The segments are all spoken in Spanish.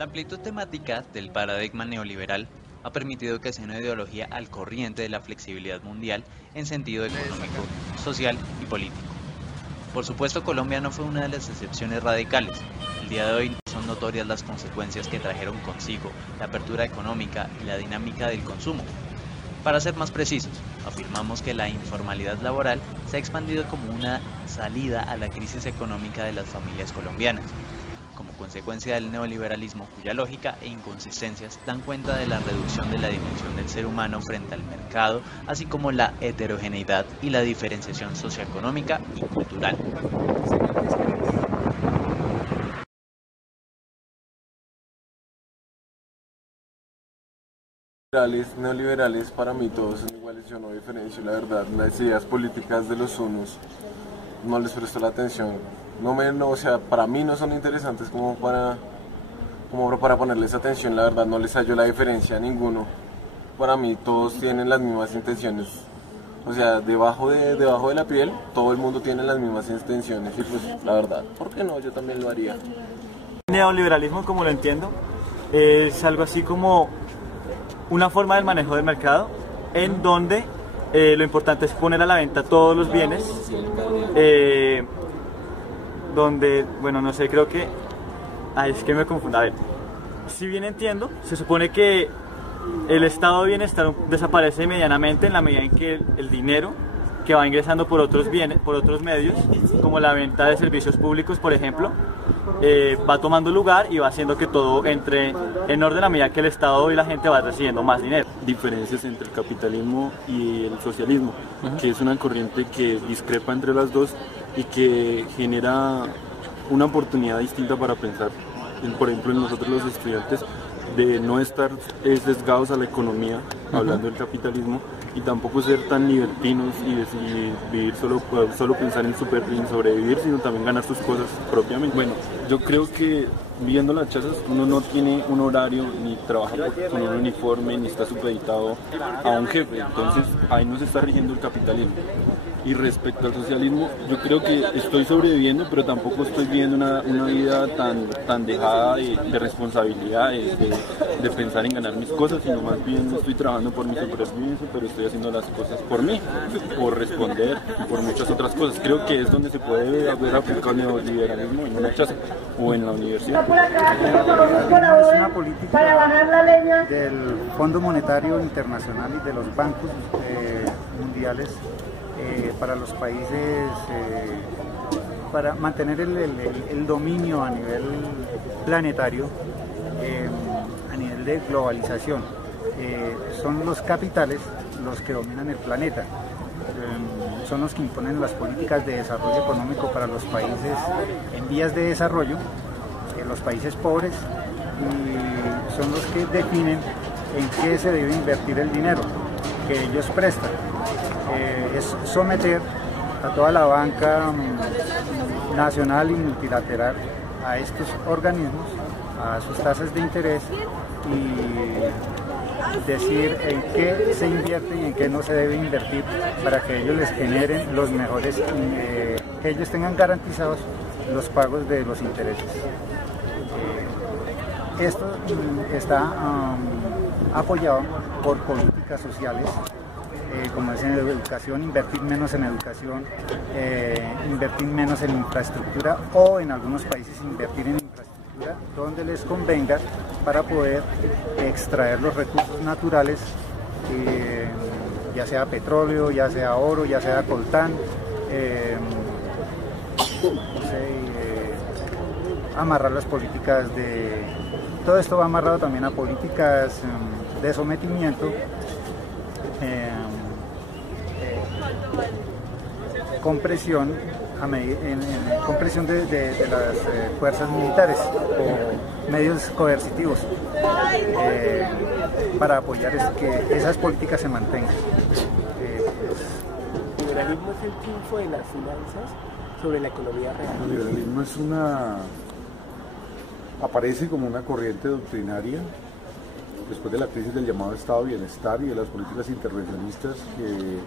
La amplitud temática del paradigma neoliberal ha permitido que sea una ideología al corriente de la flexibilidad mundial en sentido económico, social y político. Por supuesto, Colombia no fue una de las excepciones radicales. El día de hoy son notorias las consecuencias que trajeron consigo la apertura económica y la dinámica del consumo. Para ser más precisos, afirmamos que la informalidad laboral se ha expandido como una salida a la crisis económica de las familias colombianas, como consecuencia del neoliberalismo cuya lógica e inconsistencias dan cuenta de la reducción de la dimensión del ser humano frente al mercado, así como la heterogeneidad y la diferenciación socioeconómica y cultural. Neoliberales, para mí todos son iguales, yo no diferencio, la verdad, las ideas políticas de los unos no les presto la atención, o sea, para mí no son interesantes como para ponerles atención, la verdad no les hallo la diferencia a ninguno, para mí todos tienen las mismas intenciones, o sea, debajo de la piel todo el mundo tiene las mismas intenciones y pues la verdad, ¿por qué no? Yo también lo haría. El neoliberalismo, como lo entiendo, es algo así como una forma del manejo del mercado en donde lo importante es poner a la venta todos los bienes, donde, bueno, no sé, creo que, es que me confundo, a ver, si bien entiendo, se supone que el estado de bienestar desaparece medianamente en la medida en que el dinero que va ingresando por otros bienes, por otros medios, como la venta de servicios públicos, por ejemplo, va tomando lugar y va haciendo que todo entre en orden a medida que el Estado y la gente va recibiendo más dinero. Diferencias entre el capitalismo y el socialismo, que es una corriente que discrepa entre las dos y que genera una oportunidad distinta para pensar, por ejemplo, en nosotros los estudiantes, de no estar sesgados a la economía, hablando del capitalismo, y tampoco ser tan libertinos y vivir solo pensar en sobrevivir, sino también ganar sus cosas propiamente. Bueno, yo creo que viendo las chazas uno no tiene un horario, ni trabaja con un uniforme, ni está supeditado a un jefe, entonces ahí no se está rigiendo el capitalismo. Y respecto al socialismo, yo creo que estoy sobreviviendo, pero tampoco estoy viviendo una vida tan dejada de responsabilidades, de pensar en ganar mis cosas, sino más bien estoy trabajando por mi supervivencia, pero estoy haciendo las cosas por mí, por responder y por muchas otras cosas. Creo que es donde se puede haber aplicado el neoliberalismo, en una chaza o en la universidad. Es una política del Fondo Monetario Internacional y de los bancos mundiales para los países, para mantener el dominio a nivel planetario, a nivel de globalización. Son los capitales los que dominan el planeta, son los que imponen las políticas de desarrollo económico para los países en vías de desarrollo, los países pobres, y son los que definen en qué se debe invertir el dinero que ellos prestan. Es someter a toda la banca nacional y multilateral a estos organismos, a sus tasas de interés, y decir en qué se invierte y en qué no se debe invertir para que ellos les generen los mejores, que ellos tengan garantizados los pagos de los intereses. Esto está apoyado por políticas sociales, como es en educación, invertir menos en educación, invertir menos en infraestructura, o en algunos países invertir en infraestructura donde les convenga para poder extraer los recursos naturales, ya sea petróleo, ya sea oro, ya sea coltán, amarrar las políticas todo esto va amarrado también a políticas de sometimiento, compresión de las fuerzas militares o medios coercitivos, para apoyar que esas políticas se mantengan. ¿El liberalismo es el triunfo de las finanzas sobre la economía real? El liberalismo aparece como una corriente doctrinaria después de la crisis del llamado Estado de Bienestar y de las políticas intervencionistas que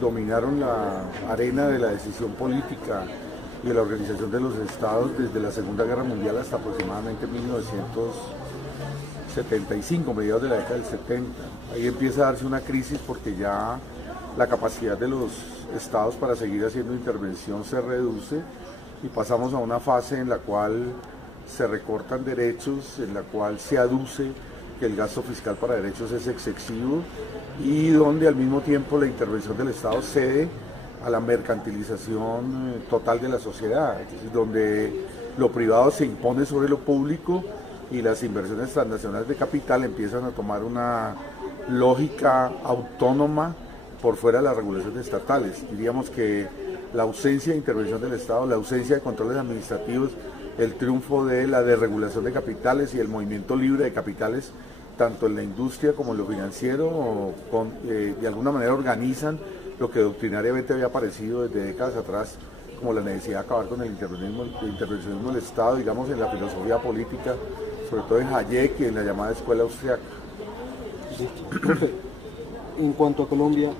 dominaron la arena de la decisión política y de la Organización de los Estados desde la Segunda Guerra Mundial hasta aproximadamente 1975, mediados de la década del 70. Ahí empieza a darse una crisis porque ya la capacidad de los estados para seguir haciendo intervención se reduce y pasamos a una fase en la cual se recortan derechos, en la cual se aduce que el gasto fiscal para derechos es excesivo y donde al mismo tiempo la intervención del Estado cede a la mercantilización total de la sociedad, donde lo privado se impone sobre lo público y las inversiones transnacionales de capital empiezan a tomar una lógica autónoma por fuera de las regulaciones estatales. Diríamos que la ausencia de intervención del Estado, la ausencia de controles administrativos, el triunfo de la desregulación de capitales y el movimiento libre de capitales, tanto en la industria como en lo financiero, de alguna manera organizan lo que doctrinariamente había aparecido desde décadas atrás como la necesidad de acabar con el intervencionismo del Estado, digamos, en la filosofía política, sobre todo en Hayek y en la llamada escuela austriaca. Profe, en cuanto a Colombia,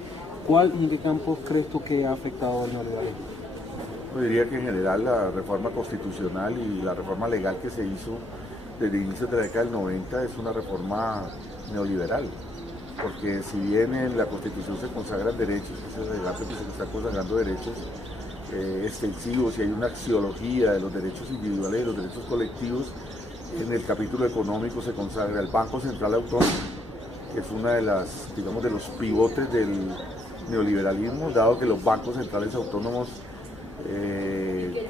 ¿cuál y en qué campos crees tú que ha afectado al neoliberalismo? Yo diría que en general la reforma constitucional y la reforma legal que se hizo desde inicios de la década del 90 es una reforma neoliberal, porque si bien en la Constitución se consagran derechos, que es el debate que se está consagrando derechos extensivos y hay una axiología de los derechos individuales y los derechos colectivos, en el capítulo económico se consagra el Banco Central Autónomo, que es una de las, digamos, de los pivotes del neoliberalismo, dado que los bancos centrales autónomos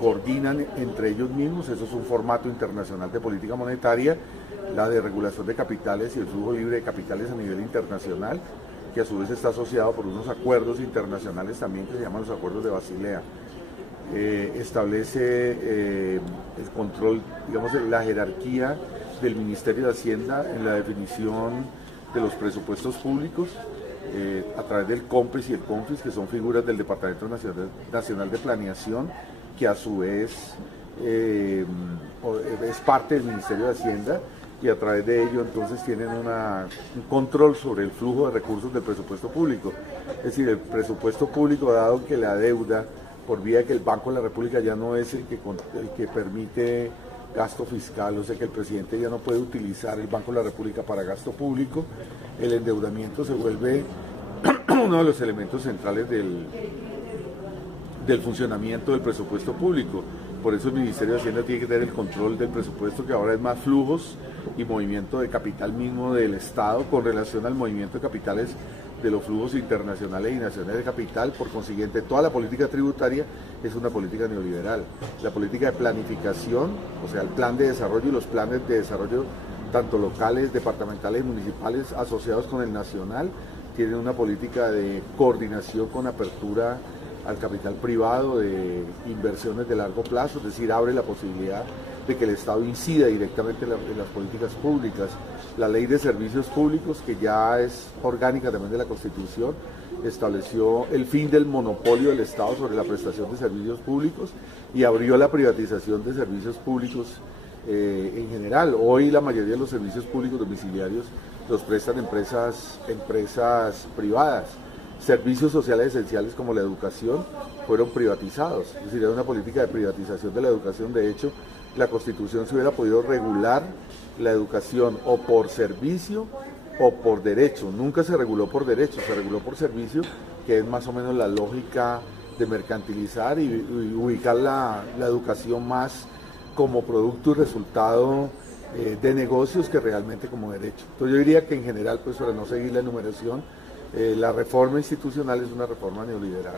coordinan entre ellos mismos. Eso es un formato internacional de política monetaria, la de regulación de capitales y el flujo libre de capitales a nivel internacional, que a su vez está asociado por unos acuerdos internacionales también que se llaman los acuerdos de Basilea. Establece el control, digamos, la jerarquía del Ministerio de Hacienda en la definición de los presupuestos públicos a través del COMPES y el CONFIS, que son figuras del Departamento Nacional de Planeación, que a su vez es parte del Ministerio de Hacienda, y a través de ello entonces tienen un control sobre el flujo de recursos del presupuesto público. Es decir, el presupuesto público, dado que la deuda por vía de que el Banco de la República ya no es el que permite gasto fiscal, o sea que el presidente ya no puede utilizar el Banco de la República para gasto público, el endeudamiento se vuelve uno de los elementos centrales del funcionamiento del presupuesto público. Por eso el Ministerio de Hacienda tiene que tener el control del presupuesto, que ahora es más flujos y movimiento de capital mismo del Estado con relación al movimiento de capitales de los flujos internacionales y nacionales de capital. Por consiguiente, toda la política tributaria es una política neoliberal. La política de planificación, o sea, el plan de desarrollo y los planes de desarrollo tanto locales, departamentales y municipales asociados con el nacional, tienen una política de coordinación con apertura al capital privado, de inversiones de largo plazo, es decir, abre la posibilidad de que el Estado incida directamente en las políticas públicas. La Ley de Servicios Públicos, que ya es orgánica también de la Constitución, estableció el fin del monopolio del Estado sobre la prestación de servicios públicos y abrió la privatización de servicios públicos en general. Hoy la mayoría de los servicios públicos domiciliarios los prestan empresas privadas. Servicios sociales esenciales como la educación fueron privatizados, es decir, era una política de privatización de la educación. De hecho, la Constitución se hubiera podido regular la educación o por servicio o por derecho. Nunca se reguló por derecho, se reguló por servicio, que es más o menos la lógica de mercantilizar y ubicar la educación más como producto y resultado de negocios que realmente como derecho. Entonces yo diría que en general, pues para no seguir la enumeración, la reforma institucional es una reforma neoliberal,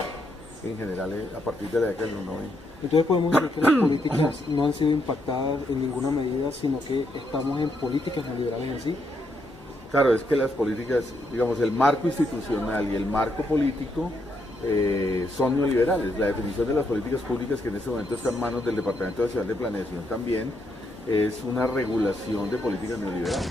en general a partir de la década del 90. Entonces podemos decir que las políticas no han sido impactadas en ninguna medida, sino que estamos en políticas neoliberales en sí. Claro, es que las políticas, digamos, el marco institucional y el marco político son neoliberales. La definición de las políticas públicas, que en este momento está en manos del Departamento Nacional de Planeación también, es una regulación de políticas neoliberales.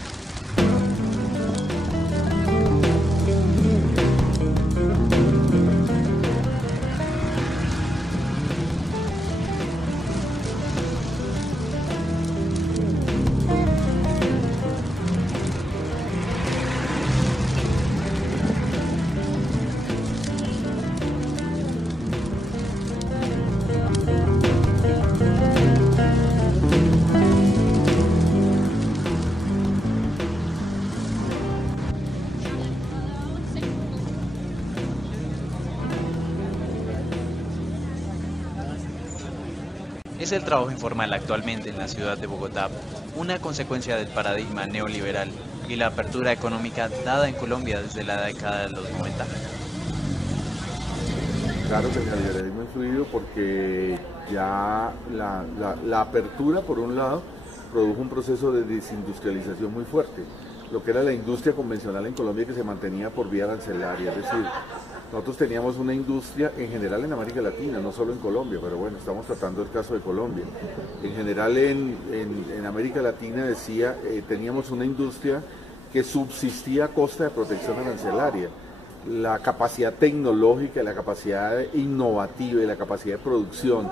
¿Es el trabajo informal actualmente en la ciudad de Bogotá una consecuencia del paradigma neoliberal y la apertura económica dada en Colombia desde la década de los 90? Claro que el neoliberalismo ha influido porque ya la apertura, por un lado, produjo un proceso de desindustrialización muy fuerte. Lo que era la industria convencional en Colombia que se mantenía por vía arancelaria, es decir, nosotros teníamos una industria en general en América Latina, no solo en Colombia, pero bueno, estamos tratando el caso de Colombia. En general en América Latina teníamos una industria que subsistía a costa de protección arancelaria. La capacidad tecnológica, la capacidad innovativa y la capacidad de producción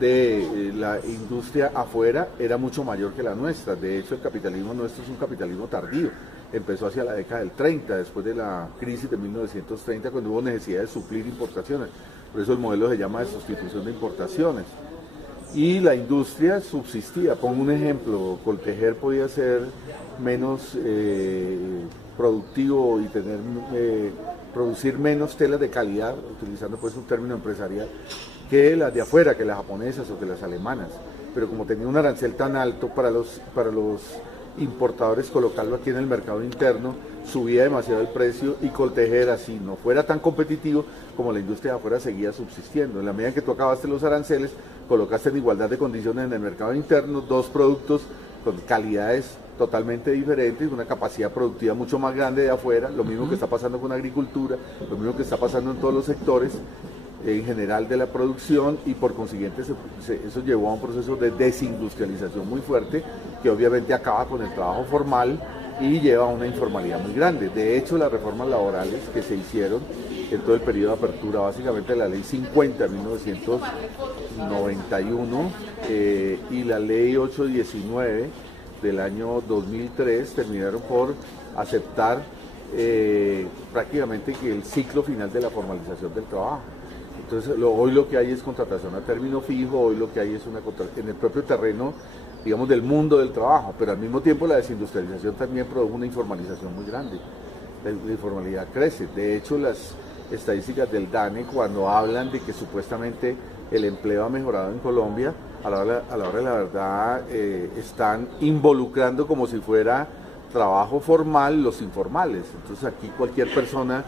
de la industria afuera era mucho mayor que la nuestra. De hecho, el capitalismo nuestro es un capitalismo tardío. Empezó hacia la década del 30, después de la crisis de 1930, cuando hubo necesidad de suplir importaciones. Por eso el modelo se llama de sustitución de importaciones. Y la industria subsistía. Pongo un ejemplo, Coltejer podía ser menos productivo y producir menos telas de calidad, utilizando pues un término empresarial, que las de afuera, que las japonesas o que las alemanas. Pero como tenía un arancel tan alto para los importadores colocarlo aquí en el mercado interno, subía demasiado el precio y Coltejer, así no fuera tan competitivo como la industria de afuera, seguía subsistiendo. En la medida en que tú acabaste los aranceles, colocaste en igualdad de condiciones en el mercado interno dos productos con calidades totalmente diferentes, una capacidad productiva mucho más grande de afuera, lo mismo que está pasando con agricultura, lo mismo que está pasando en todos los sectores en general de la producción, y por consiguiente eso llevó a un proceso de desindustrialización muy fuerte que obviamente acaba con el trabajo formal y lleva a una informalidad muy grande. De hecho, las reformas laborales que se hicieron en todo el periodo de apertura, básicamente la ley 50 de 1991 y la ley 819 del año 2003 terminaron por aceptar prácticamente que el ciclo final de la formalización del trabajo. Entonces hoy lo que hay es contratación a término fijo, hoy lo que hay es una contratación en el propio terreno, digamos, del mundo del trabajo, pero al mismo tiempo la desindustrialización también produjo una informalización muy grande. La informalidad crece. De hecho, las estadísticas del DANE, cuando hablan de que supuestamente el empleo ha mejorado en Colombia, a la hora de la verdad están involucrando como si fuera trabajo formal los informales. Entonces aquí cualquier persona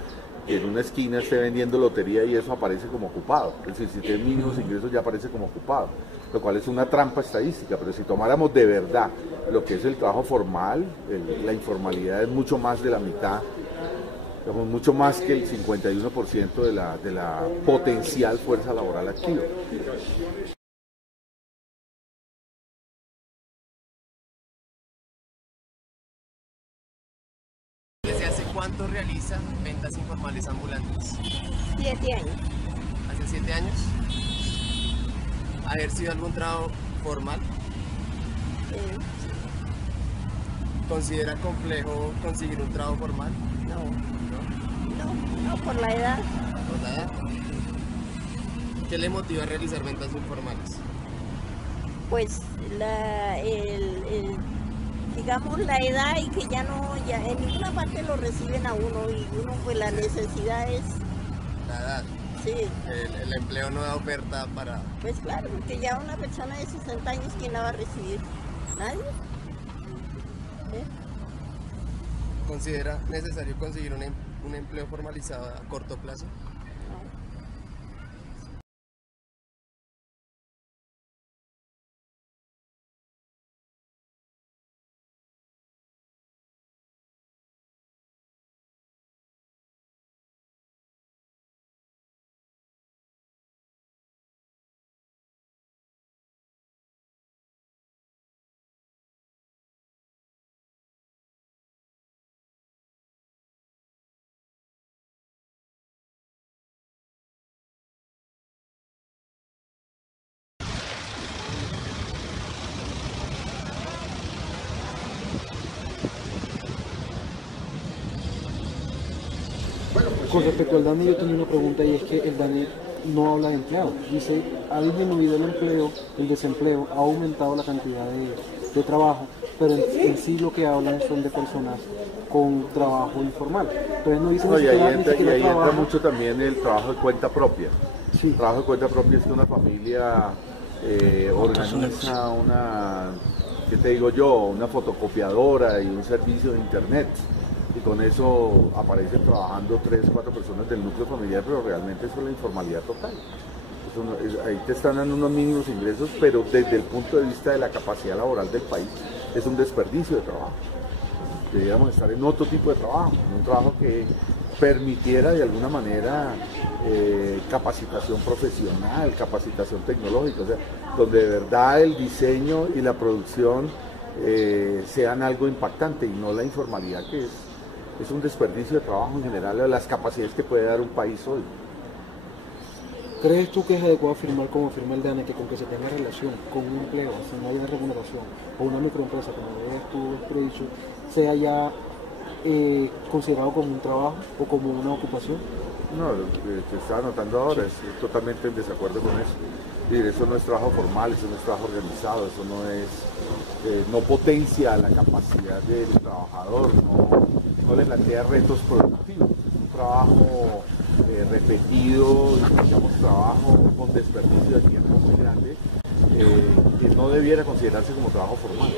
que en una esquina esté vendiendo lotería y eso aparece como ocupado, es decir, si tiene mínimos ingresos ya aparece como ocupado, lo cual es una trampa estadística. Pero si tomáramos de verdad lo que es el trabajo formal, la informalidad es mucho más de la mitad, digamos, mucho más que el 51% de la potencial fuerza laboral activa. ¿Desde hace cuánto realiza ventas informales ambulantes? 7 años. ¿Hace 7 años? ¿Ha ejercido algún trabajo formal? Sí. ¿Considera complejo conseguir un trabajo formal? No, por la edad. ¿Por la edad? ¿Qué le motiva a realizar ventas informales? Pues digamos la edad, y que ya en ninguna parte lo reciben a uno, y uno pues la necesidad es... La edad. Sí. El empleo no da oferta para... Pues claro, porque ya una persona de 60 años, ¿quién la va a recibir? ¿Nadie? ¿Considera necesario conseguir un empleo formalizado a corto plazo? Con respecto al DANE, yo tenía una pregunta, y es que el DANE no habla de empleados. Dice, ha disminuido el empleo, el desempleo, ha aumentado la cantidad de trabajo, pero en sí lo que hablan son de personas con trabajo informal. Entonces no dicen y ahí entra mucho también el trabajo de cuenta propia. Sí. El trabajo de cuenta propia es que una familia organiza una, ¿qué te digo yo? Una fotocopiadora y un servicio de internet. Y con eso aparecen trabajando 3 o 4 personas del núcleo familiar, pero realmente eso es la informalidad total. Ahí te están dando unos mínimos ingresos, pero desde el punto de vista de la capacidad laboral del país es un desperdicio de trabajo. Deberíamos estar en otro tipo de trabajo, en un trabajo que permitiera de alguna manera capacitación profesional, capacitación tecnológica, o sea, donde de verdad el diseño y la producción sean algo impactante y no la informalidad que es un desperdicio de trabajo en general, de las capacidades que puede dar un país hoy. ¿Crees tú que es adecuado afirmar como afirma el DANE que con que se tenga relación con un empleo, si no haya remuneración, o una microempresa, como tú has predicho, sea ya considerado como un trabajo o como una ocupación? No, lo que te estaba notando ahora es totalmente en desacuerdo con eso. Eso no es trabajo formal, eso no es trabajo organizado, eso no potencia la capacidad del trabajador, no le plantea retos productivos. Es un trabajo repetido, digamos, trabajo con desperdicio de tiempo muy grande, que no debiera considerarse como trabajo formal.